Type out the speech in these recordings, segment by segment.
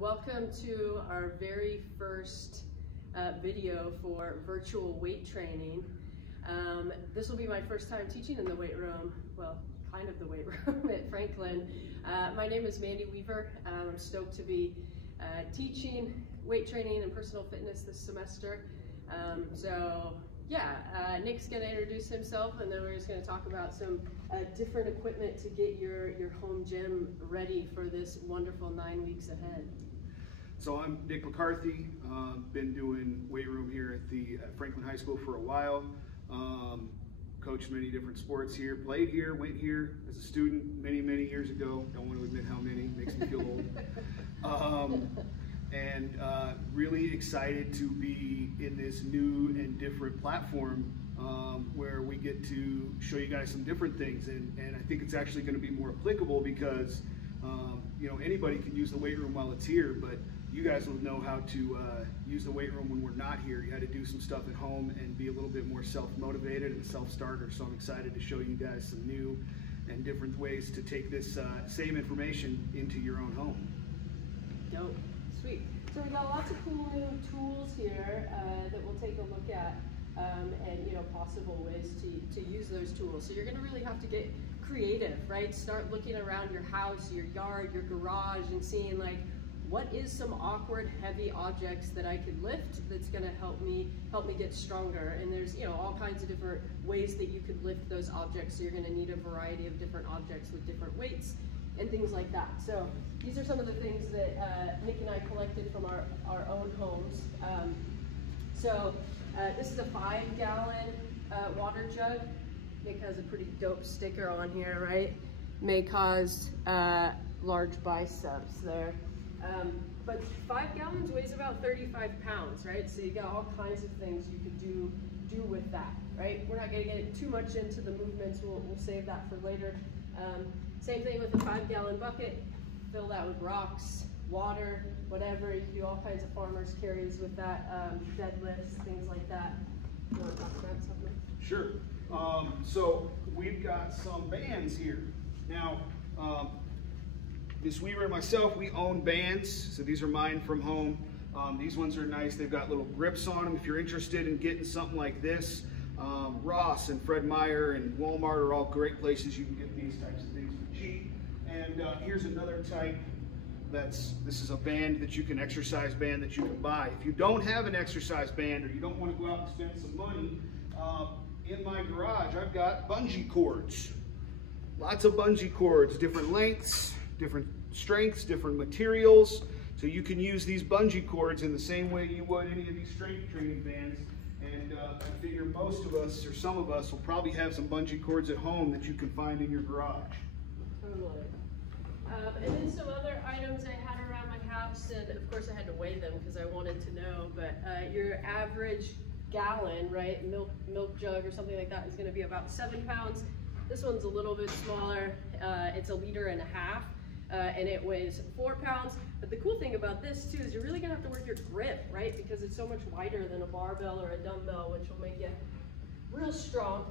Welcome to our very first video for virtual weight training. This will be my first time teaching in the weight room, well, kind of the weight room at Franklin. My name is Mandy Weaver. I'm stoked to be teaching weight training and personal fitness this semester. Nick's going to introduce himself, and then we're just going to talk about some different equipment to get your home gym ready for this wonderful 9 weeks ahead. So I'm Nick McCarthy. Been doing weight room here at Franklin High School for a while. Coached many different sports here, played here, went here as a student many years ago. Don't want to admit how many, makes me feel old. Really excited to be in this new and different platform where we get to show you guys some different things, and I think it's actually going to be more applicable because anybody can use the weight room while it's here, but you guys will know how to use the weight room when we're not here. You had to do some stuff at home and be a little bit more self-motivated and self-starter, so I'm excited to show you guys some new and different ways to take this same information into your own home. Dope. Sweet. So we got lots of cool new tools here that we'll take a look at, and possible ways to use those tools. So you're going to really have to get creative, right? Start looking around your house, your yard, your garage, and seeing like, what is some awkward, heavy objects that I could lift that's going to help me get stronger? And there's all kinds of different ways that you could lift those objects. So you're going to need a variety of different objects with different weights and things like that. So these are some of the things that Nick and I collected from our own homes. This is a 5-gallon water jug. Nick has a pretty dope sticker on here, right? May cause large biceps there. But 5 gallons weighs about 35 pounds, right? So you got all kinds of things you could do with that, right? We're not gonna get too much into the movements. We'll save that for later. Same thing with a 5-gallon bucket. Fill that with rocks, water, whatever. You can do all kinds of farmers carries with that, deadlifts, things like that. You want to talk about something? Sure. So we've got some bands here. Now, Ms. Weaver and myself, we own bands. So these are mine from home. These ones are nice. They've got little grips on them. If you're interested in getting something like this, Ross and Fred Meyer and Walmart are all great places you can get these types of things for cheap. And here's another type. This is a band that you can, exercise band that you can buy. If you don't have an exercise band or you don't want to go out and spend some money, in my garage I've got bungee cords. Lots of bungee cords, different lengths, different strengths, different materials. So you can use these bungee cords in the same way you would any of these strength training bands. And I figure most of us, or some of us, will probably have some bungee cords at home that you can find in your garage. Totally. And then some other items I had around my house, and of course I had to weigh them because I wanted to know, but your average gallon, right, milk jug or something like that is going to be about 7 pounds. This one's a little bit smaller. It's 1.5 liters, and it weighs 4 pounds. But the cool thing about this too is you're really gonna have to work your grip, right? Because it's so much wider than a barbell or a dumbbell, which will make you real strong.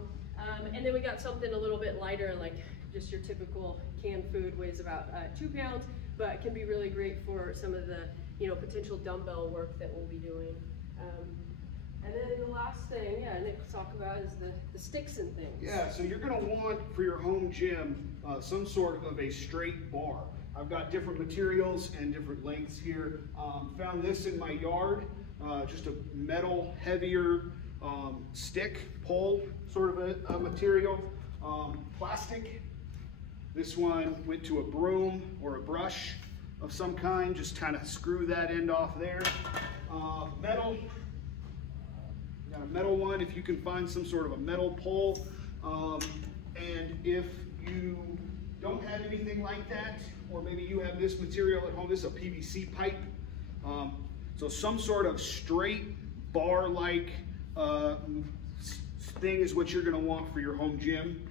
And then we got something a little bit lighter, like just your typical canned food, weighs about 2 pounds, but can be really great for some of the potential dumbbell work that we'll be doing. And then the last thing, Nick will talk about is the sticks and things. Yeah, so you're going to want for your home gym some sort of a straight bar. I've got different materials and different lengths here. Found this in my yard, just a metal, heavier stick, pole sort of a material. Plastic. This one went to a broom or a brush of some kind, just kind of screw that end off there. Metal. Got a metal one if you can find some sort of a metal pole. And if you don't have anything like that, or maybe you have this material at home, this is a PVC pipe. So some sort of straight bar-like thing is what you're gonna want for your home gym.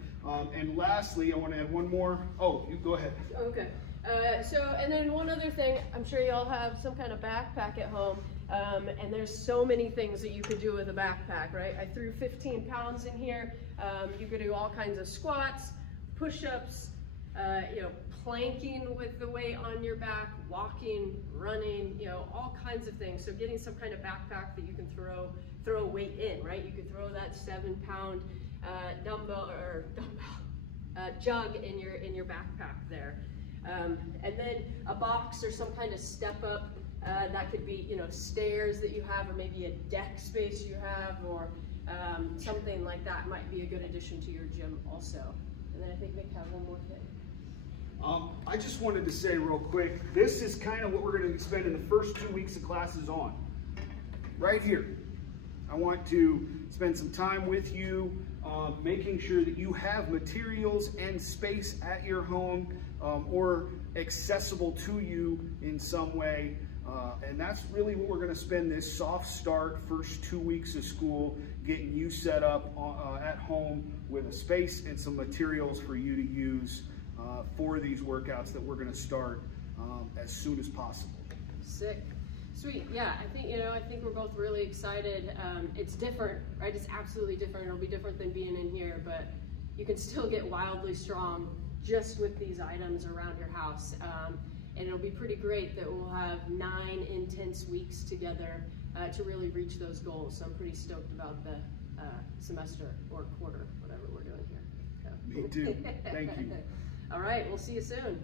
And lastly, I wanna add one more. Oh, you go ahead. Okay. And then one other thing, I'm sure you all have some kind of backpack at home. And there's so many things that you could do with a backpack, right? I threw 15 pounds in here. You could do all kinds of squats, push-ups, you know, planking with the weight on your back, walking, running, you know, all kinds of things. So getting some kind of backpack that you can throw weight in, right? You could throw that 7-pound jug in your backpack there. And then a box or some kind of step up. That could be, you know, stairs that you have, or maybe a deck space you have, or something like that might be a good addition to your gym also. And then I think Mick has one more thing. I just wanted to say real quick, this is kind of what we're going to be spending the first 2 weeks of classes on. Right here. I want to spend some time with you, making sure that you have materials and space at your home or accessible to you in some way. And that's really what we're going to spend this soft start first 2 weeks of school, getting you set up at home with a space and some materials for you to use for these workouts that we're going to start as soon as possible. Sick. Sweet. Yeah, I think we're both really excited. It's different, right? It's absolutely different. It'll be different than being in here, but you can still get wildly strong just with these items around your house. And it'll be pretty great that we'll have 9 intense weeks together to really reach those goals. So I'm pretty stoked about the semester or quarter, whatever we're doing here. So. Me too. Thank you. All right, we'll see you soon.